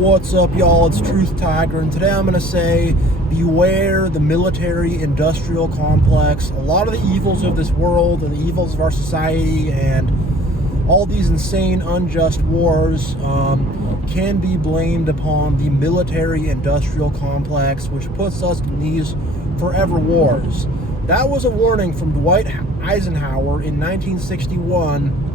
What's up, y'all? It's TruthTiger, and today I'm going to say, beware the military-industrial complex. A lot of the evils of this world and the evils of our society and all these insane, unjust wars can be blamed upon the military-industrial complex, which puts us in these forever wars. That was a warning from Dwight Eisenhower in 1961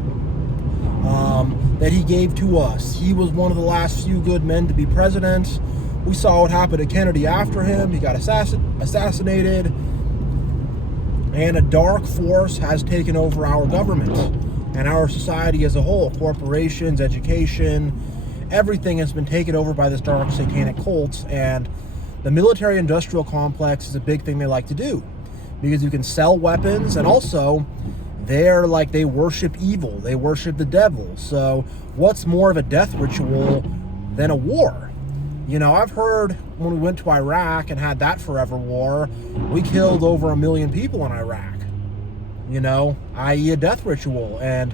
that he gave to us. He was one of the last few good men to be president. We saw what happened to Kennedy after him. He got assassinated, and a dark force has taken over our government and our society as a whole. Corporations, education, everything has been taken over by this dark satanic cult, and the military-industrial complex is a big thing they like to do because you can sell weapons, and also they worship evil. They worship the devil. So what's more of a death ritual than a war? You know, I've heard when we went to Iraq and had that forever war, we killed over 1 million people in Iraq, you know, i.e. a death ritual. And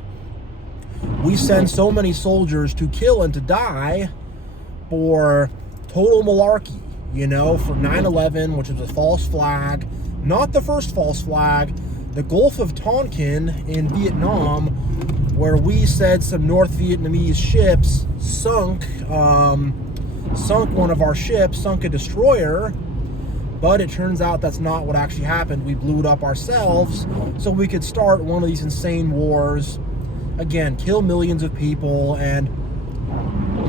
we send so many soldiers to kill and to die for total malarkey, you know, for 9/11, which was a false flag. Not the first false flag. The Gulf of Tonkin in Vietnam, where we said some North Vietnamese ships sunk one of our ships, sunk a destroyer, but it turns out that's not what actually happened. We blew it up ourselves so we could start one of these insane wars, again, kill millions of people. And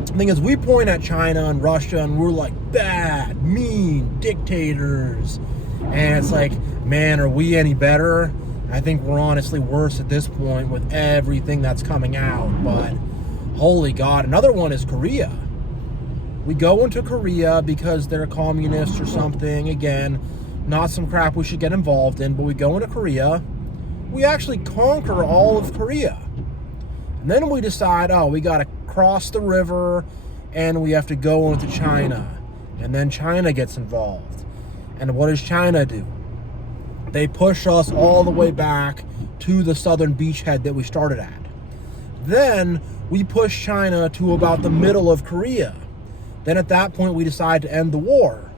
the thing is, we point at China and Russia and we're like, bad, mean dictators. And it's like, man, are we any better? I think we're honestly worse at this point with everything that's coming out. But holy God, another one is Korea. We go into Korea because they're communists or something. Again, not some crap we should get involved in, but we go into Korea. We actually conquer all of Korea. And then we decide, oh, we got to cross the river and we have to go into China. And then China gets involved. And what does China do? They push us all the way back to the southern beachhead that we started at. Then we push China to about the middle of Korea. Then at that point we decide to end the war.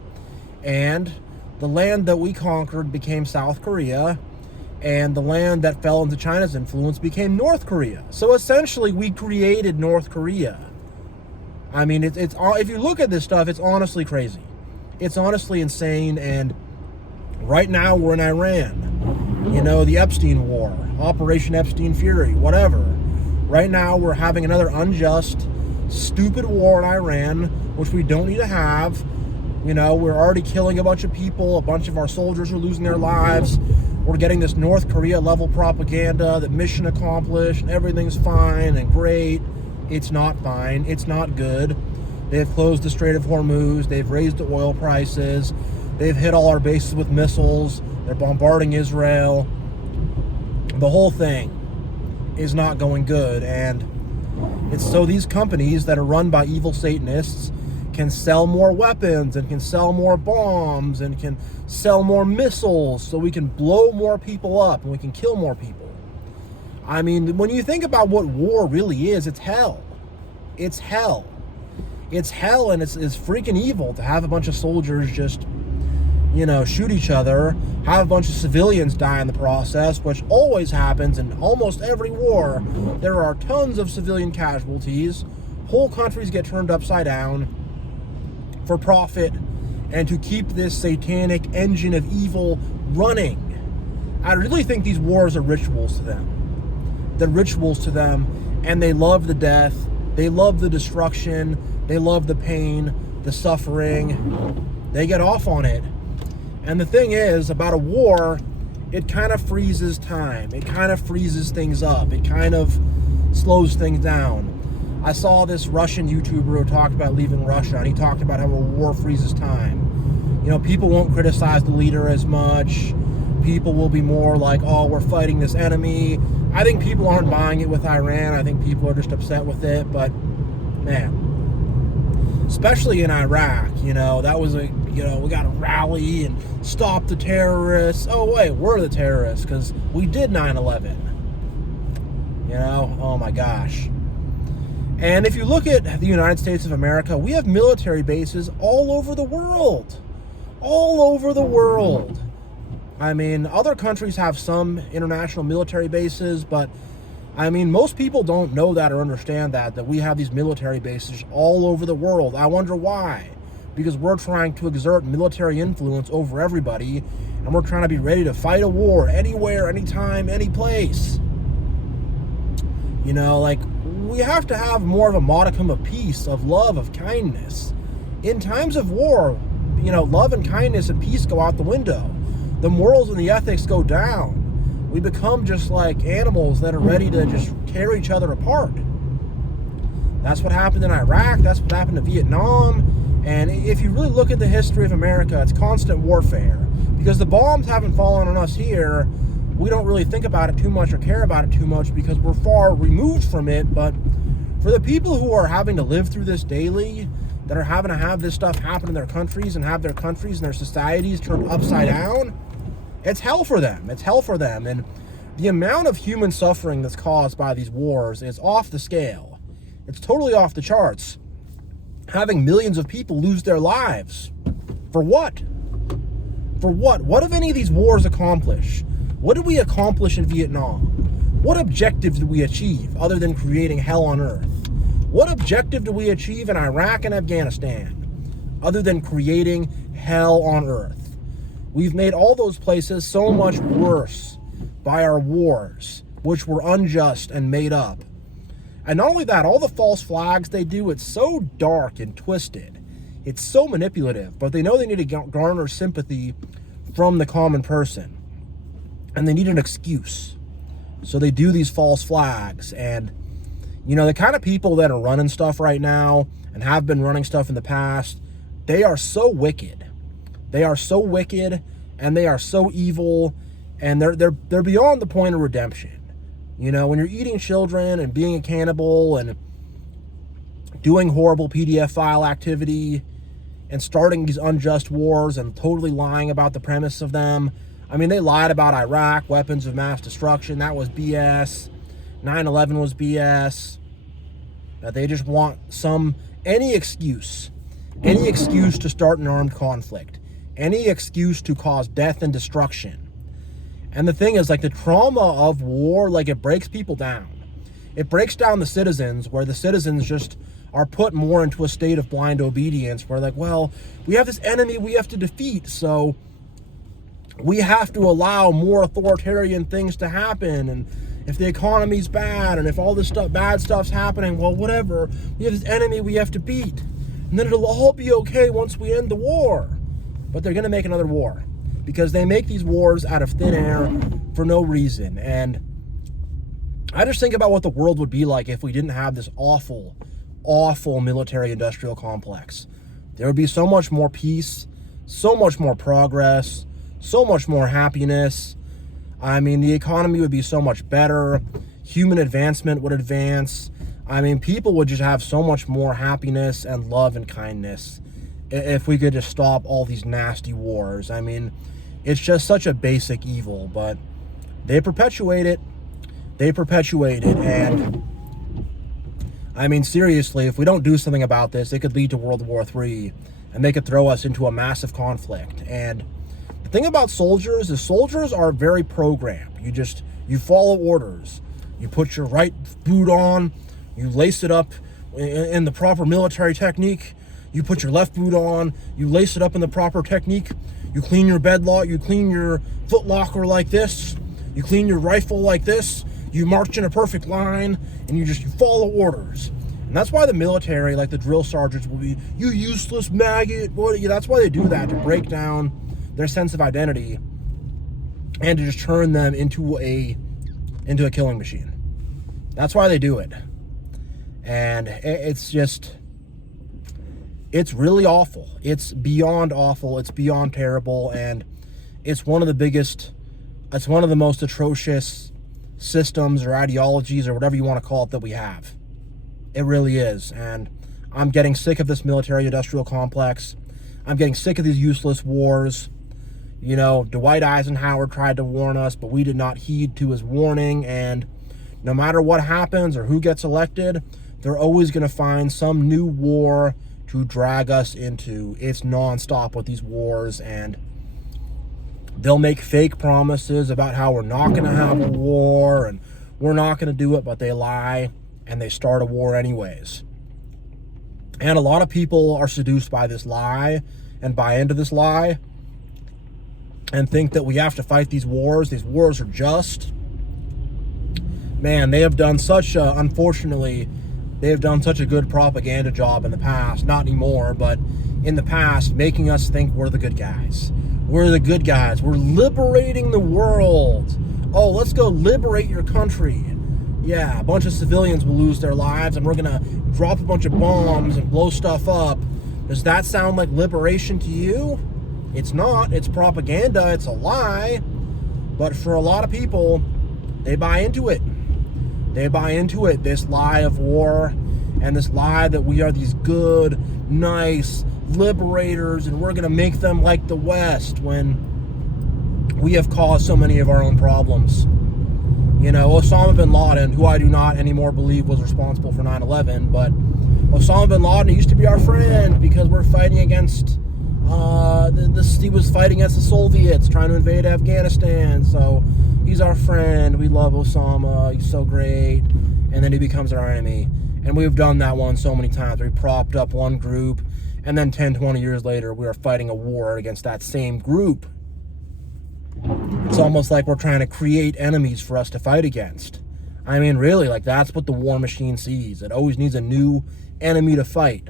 And the land that we conquered became South Korea, and the land that fell into China's influence became North Korea. So essentially we created North Korea. I mean, it's if you look at this stuff, it's honestly crazy. It's honestly insane. And right now we're in Iran. You know, the Epstein War, Operation Epstein Fury, whatever. Right now we're having another unjust, stupid war in Iran, which we don't need to have. You know, we're already killing a bunch of people. A bunch of our soldiers are losing their lives. We're getting this North Korea level propaganda that mission accomplished, everything's fine and great. It's not fine. It's not good. They've closed the Strait of Hormuz. They've raised the oil prices. They've hit all our bases with missiles. They're bombarding Israel. The whole thing is not going good. And it's so these companies that are run by evil Satanists can sell more weapons and can sell more bombs and can sell more missiles so we can blow more people up and we can kill more people. I mean, when you think about what war really is, it's hell. It's hell. It's hell, and it's freaking evil to have a bunch of soldiers just, you know, shoot each other, have a bunch of civilians die in the process, which always happens in almost every war. There are tons of civilian casualties. Whole countries get turned upside down for profit and to keep this satanic engine of evil running. I really think these wars are rituals to them. They're rituals to them, and they love the death, they love the destruction, they love the pain, the suffering. They get off on it. And the thing is, about a war, it kind of freezes time. It kind of freezes things up. It kind of slows things down. I saw this Russian YouTuber who talked about leaving Russia, and he talked about how a war freezes time. You know, people won't criticize the leader as much. People will be more like, oh, we're fighting this enemy. I think people aren't buying it with Iran. I think people are just upset with it. But, man, especially in Iraq, you know, that was a, you know, we got to rally and stop the terrorists. Oh, wait, we're the terrorists because we did 9/11. You know, oh my gosh. And if you look at the United States of America, we have military bases all over the world. All over the world. I mean, other countries have some international military bases, but I mean, most people don't know that or understand that we have these military bases all over the world. I wonder why. Because we're trying to exert military influence over everybody, and we're trying to be ready to fight a war anywhere, anytime, any place. You know, like, we have to have more of a modicum of peace, of love, of kindness. In times of war, you know, love and kindness and peace go out the window. The morals and the ethics go down. We become just like animals that are ready to just tear each other apart. That's what happened in Iraq. That's what happened in Vietnam. And if you really look at the history of America, it's constant warfare. Because the bombs haven't fallen on us here, we don't really think about it too much or care about it too much because we're far removed from it. But for the people who are having to live through this daily, that are having to have this stuff happen in their countries and have their countries and their societies turned upside down, it's hell for them. It's hell for them. And the amount of human suffering that's caused by these wars is off the scale. It's totally off the charts. Having millions of people lose their lives. For what? For what? What have any of these wars accomplished? What did we accomplish in Vietnam? What objective did we achieve other than creating hell on earth? What objective did we achieve in Iraq and Afghanistan other than creating hell on earth? We've made all those places so much worse by our wars, which were unjust and made up. And not only that, all the false flags they do, it's so dark and twisted. It's so manipulative, but they know they need to garner sympathy from the common person. And they need an excuse. So they do these false flags. And, you know, the kind of people that are running stuff right now and have been running stuff in the past, they are so wicked. They are so wicked and they are so evil, and they're beyond the point of redemption. You know, when you're eating children and being a cannibal and doing horrible PDF file activity and starting these unjust wars and totally lying about the premise of them. I mean, they lied about Iraq, weapons of mass destruction. That was BS. 9/11 was BS. They just want any excuse to start an armed conflict. Any excuse to cause death and destruction. And the thing is, like, the trauma of war, like, it breaks people down. It breaks down the citizens, where the citizens just are put more into a state of blind obedience, where, like, well, we have this enemy we have to defeat, so we have to allow more authoritarian things to happen. And if the economy's bad and if all this bad stuff's happening, well, whatever, we have this enemy we have to beat. And then it'll all be okay once we end the war. But they're going to make another war because they make these wars out of thin air for no reason. And I just think about what the world would be like if we didn't have this awful, awful military-industrial complex. There would be so much more peace, so much more progress, so much more happiness. I mean, the economy would be so much better. Human advancement would advance. I mean, people would just have so much more happiness and love and kindness if we could just stop all these nasty wars. I mean, it's just such a basic evil, but they perpetuate it. They perpetuate it, and I mean, seriously, if we don't do something about this, it could lead to World War III, and they could throw us into a massive conflict. And the thing about soldiers is soldiers are very programmed. You follow orders. You put your right boot on, you lace it up in the proper military technique. You put your left boot on, you lace it up in the proper technique. You clean your bed lock, you clean your foot locker like this. You clean your rifle like this. You march in a perfect line, and you follow orders. And that's why the military, like the drill sergeants, will be, you useless maggot. That's why they do that, to break down their sense of identity and to just turn them into a killing machine. That's why they do it. And it's really awful. It's beyond awful. It's beyond terrible. And it's one of the most atrocious systems or ideologies or whatever you want to call it that we have. It really is. And I'm getting sick of this military-industrial complex. I'm getting sick of these useless wars. You know, Dwight Eisenhower tried to warn us, but we did not heed to his warning. And no matter what happens or who gets elected, They're always going to find some new war to drag us into. It's nonstop with these wars, and they'll make fake promises about how we're not going to have a war and we're not going to do it, but they lie and they start a war anyways. And a lot of people are seduced by this lie and buy into this lie and think that we have to fight these wars. These wars are just. Man, they have done unfortunately, they have done such a good propaganda job in the past, not anymore, but in the past, making us think we're the good guys. We're the good guys. We're liberating the world. Oh, let's go liberate your country. Yeah, a bunch of civilians will lose their lives, and we're going to drop a bunch of bombs and blow stuff up. Does that sound like liberation to you? It's not. It's propaganda. It's a lie. But for a lot of people, they buy into it. They buy into it, this lie of war, and this lie that we are these good, nice liberators, and we're going to make them like the West, when we have caused so many of our own problems. You know, Osama bin Laden, who I do not anymore believe was responsible for 9/11, but Osama bin Laden used to be our friend because we're fighting against, he was fighting against the Soviets trying to invade Afghanistan, so he's our friend. We love Osama. He's so great. And then he becomes our enemy. And we've done that one so many times. We propped up one group, and then 10, 20 years later, we are fighting a war against that same group. It's almost like we're trying to create enemies for us to fight against. I mean, really, like, that's what the war machine sees. It always needs a new enemy to fight.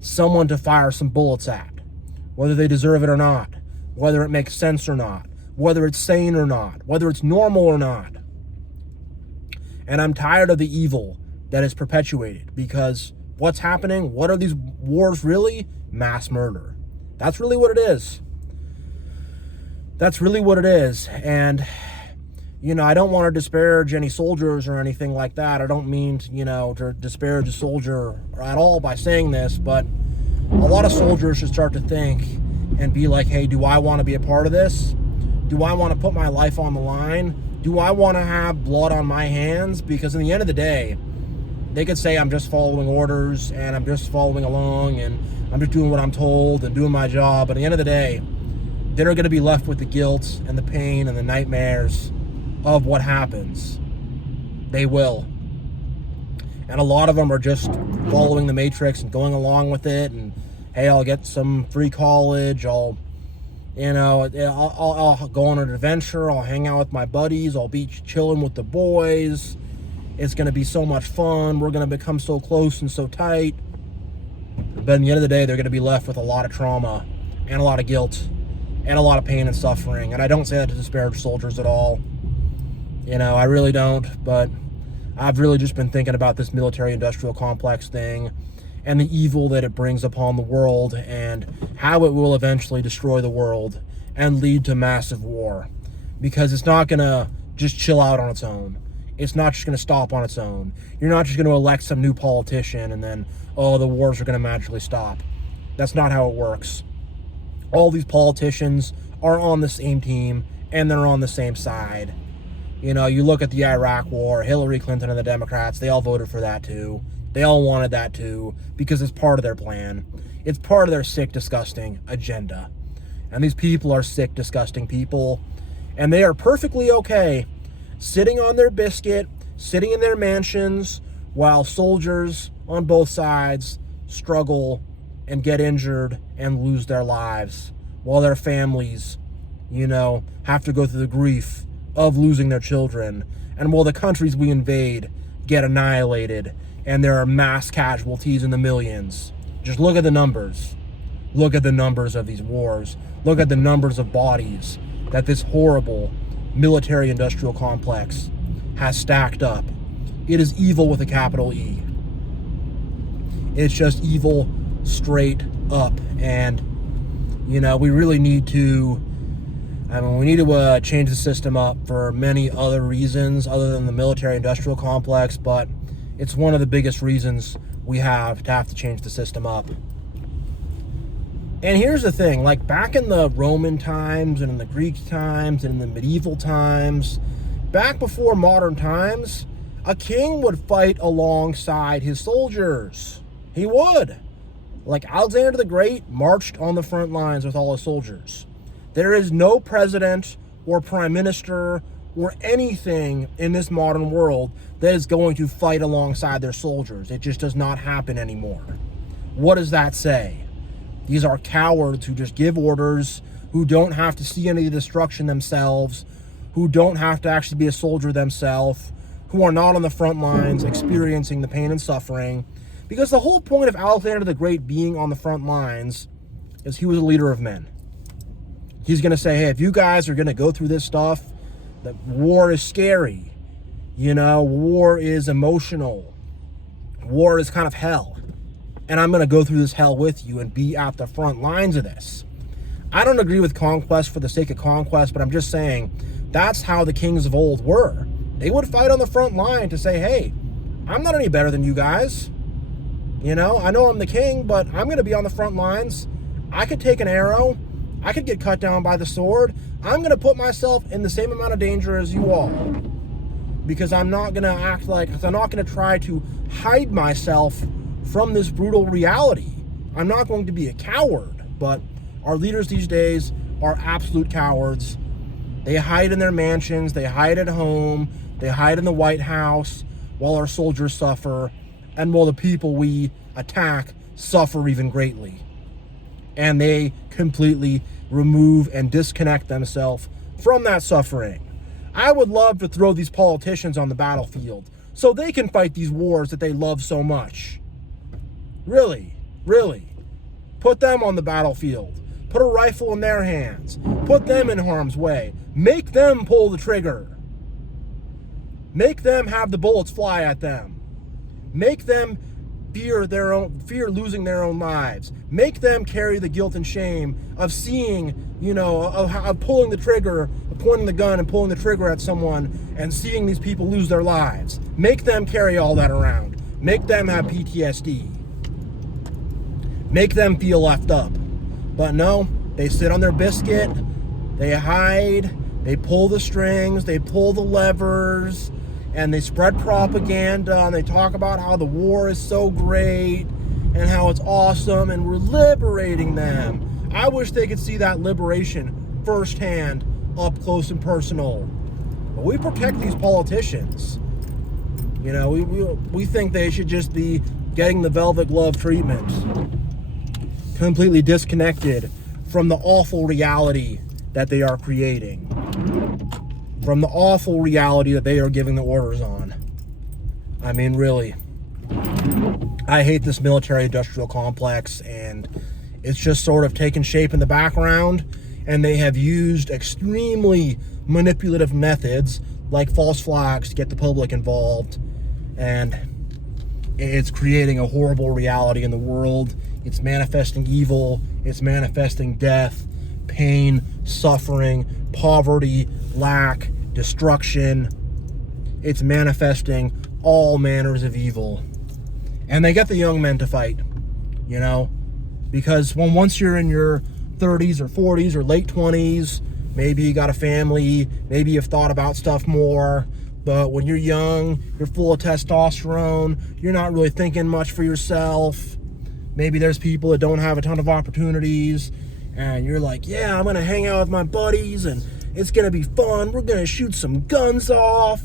Someone to fire some bullets at. Whether they deserve it or not. Whether it makes sense or not. Whether it's sane or not, whether it's normal or not. And I'm tired of the evil that is perpetuated, because what's happening? What are these wars really? Mass murder. That's really what it is. That's really what it is. And, you know, I don't want to disparage any soldiers or anything like that. I don't mean to, to disparage a soldier at all by saying this, but a lot of soldiers should start to think and be like, hey, do I want to be a part of this? Do I want to put my life on the line? Do I want to have blood on my hands? Because in the end of the day, they could say I'm just following orders and I'm just following along and I'm just doing what I'm told and doing my job. But at the end of the day, they're going to be left with the guilt and the pain and the nightmares of what happens. They will. And a lot of them are just following the matrix and going along with it. And, hey, I'll get some free college. I'll go on an adventure. I'll hang out with my buddies. I'll be chilling with the boys. It's going to be so much fun. We're going to become so close and so tight. But at the end of the day, they're going to be left with a lot of trauma and a lot of guilt and a lot of pain and suffering. And I don't say that to disparage soldiers at all. I really don't. But I've really just been thinking about this military-industrial complex thing and the evil that it brings upon the world and how it will eventually destroy the world and lead to massive war. Because it's not going to just chill out on its own. It's not just going to stop on its own. You're not just going to elect some new politician and then, the wars are going to magically stop. That's not how it works. All these politicians are on the same team and they're on the same side. You look at the Iraq War, Hillary Clinton and the Democrats, they all voted for that too. They all wanted that too, because it's part of their plan. It's part of their sick, disgusting agenda. And these people are sick, disgusting people. And they are perfectly okay sitting on their biscuit, sitting in their mansions, while soldiers on both sides struggle and get injured and lose their lives. While their families, have to go through the grief of losing their children. And while the countries we invade get annihilated and there are mass casualties in the millions. Just look at the numbers. Look at the numbers of these wars. Look at the numbers of bodies that this horrible military-industrial complex has stacked up. It is evil with a capital E. It's just evil straight up. And, we really need to, change the system up for many other reasons other than the military-industrial complex, but it's one of the biggest reasons we have to change the system up. And here's the thing, like back in the Roman times and in the Greek times and in the medieval times, back before modern times, A king would fight alongside his soldiers. He would. Like Alexander the Great marched on the front lines with all his soldiers. There is no president or prime minister or anything in this modern world that is going to fight alongside their soldiers. It just does not happen anymore. What does that say? These are cowards who just give orders, who don't have to see any of the destruction themselves, who don't have to actually be a soldier themselves, who are not on the front lines experiencing the pain and suffering. Because the whole point of Alexander the Great being on the front lines is he was a leader of men. He's going to say, hey, if you guys are going to go through this stuff, that war is scary. You know, war is emotional. War is kind of hell. And I'm going to go through this hell with you and be at the front lines of this. I don't agree with conquest for the sake of conquest, but I'm just saying that's how the kings of old were. They would fight on the front line to say, hey, I'm not any better than you guys. You know I'm the king, but I'm going to be on the front lines. I could take an arrow. I could get cut down by the sword. I'm going to put myself in the same amount of danger as you all. Because I'm not going to try to hide myself from this brutal reality. I'm not going to be a coward, but our leaders these days are absolute cowards. They hide in their mansions, they hide at home, they hide in the White House while our soldiers suffer, and while the people we attack suffer even greatly. And they completely remove and disconnect themselves from that suffering. I would love to throw these politicians on the battlefield so they can fight these wars that they love so much. Really, really. Put them on the battlefield. Put a rifle in their hands. Put them in harm's way. Make them pull the trigger. Make them have the bullets fly at them. Make them fear losing their own lives. Make them carry the guilt and shame of seeing, of pulling the trigger, of pointing the gun and pulling the trigger at someone and seeing these people lose their lives. Make them carry all that around. Make them have PTSD. Make them feel left up. But no, they sit on their biscuit, they hide, they pull the strings, they pull the levers, and they spread propaganda, and they talk about how the war is so great and how it's awesome and we're liberating them. I wish they could see that liberation firsthand, up close and personal. But we protect these politicians. We think they should just be getting the velvet glove treatment. Completely disconnected from the awful reality that they are creating. From the awful reality that they are giving the orders on. I mean, really. I hate this military-industrial complex, and it's just sort of taken shape in the background, and they have used extremely manipulative methods like false flags to get the public involved, and it's creating a horrible reality in the world. It's manifesting evil, it's manifesting death, pain, suffering, poverty, lack, destruction. It's manifesting all manners of evil. And they get the young men to fight, because once you're in your 30s or 40s or late 20s, maybe you got a family, maybe you've thought about stuff more, but when you're young, you're full of testosterone, you're not really thinking much for yourself. Maybe there's people that don't have a ton of opportunities, and you're like, yeah, I'm going to hang out with my buddies, and it's going to be fun. We're going to shoot some guns off.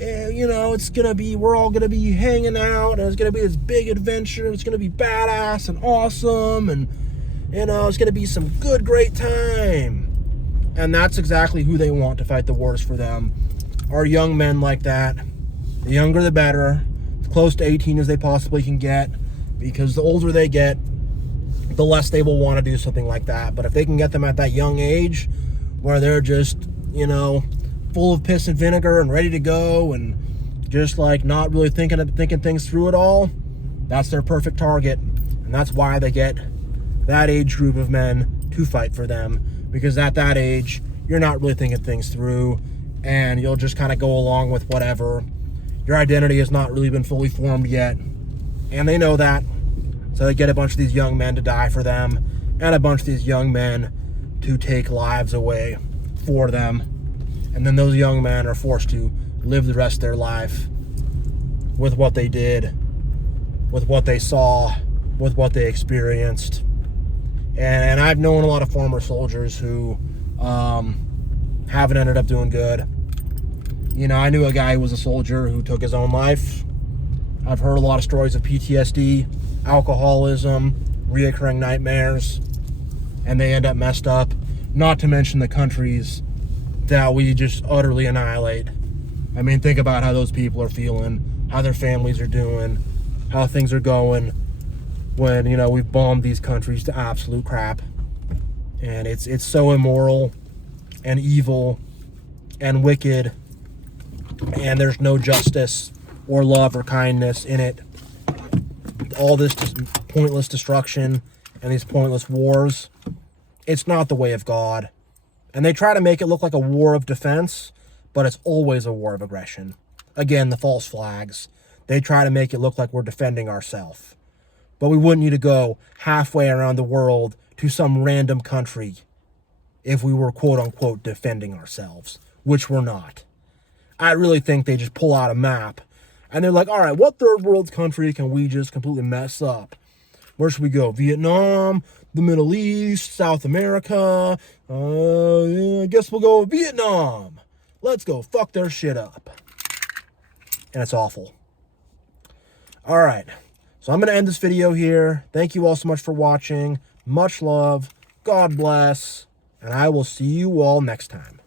And, we're all going to be hanging out, and it's going to be this big adventure. It's going to be badass and awesome, and, it's going to be some good, great time. And that's exactly who they want to fight the wars for them. Are young men like that. The younger, the better. As close to 18 as they possibly can get, because the older they get, the less they will want to do something like that. But if they can get them at that young age where they're just, full of piss and vinegar and ready to go and just like not really thinking things through at all, that's their perfect target. And that's why they get that age group of men to fight for them, because at that age, you're not really thinking things through and you'll just kind of go along with whatever. Your identity has not really been fully formed yet, and they know that. So they get a bunch of these young men to die for them and a bunch of these young men to take lives away for them. And then those young men are forced to live the rest of their life with what they did, with what they saw, with what they experienced. And I've known a lot of former soldiers who haven't ended up doing good. You know, I knew a guy who was a soldier who took his own life. I've heard a lot of stories of PTSD, alcoholism, reoccurring nightmares, and they end up messed up. Not to mention the countries that we just utterly annihilate. I mean, think about how those people are feeling, how their families are doing, how things are going when, you know, we've bombed these countries to absolute crap. And it's so immoral and evil and wicked, and there's no justice or love or kindness in it. All this pointless destruction and these pointless wars, it's not the way of God. And they try to make it look like a war of defense, but it's always a war of aggression. Again, the false flags. They try to make it look like we're defending ourselves. But we wouldn't need to go halfway around the world to some random country if we were quote-unquote defending ourselves, which we're not. I really think they just pull out a map and they're like, all right, what third world country can we just completely mess up? Where should we go? Vietnam, the Middle East, South America. I guess we'll go Vietnam. Let's go fuck their shit up. And it's awful. All right. So I'm going to end this video here. Thank you all so much for watching. Much love. God bless. And I will see you all next time.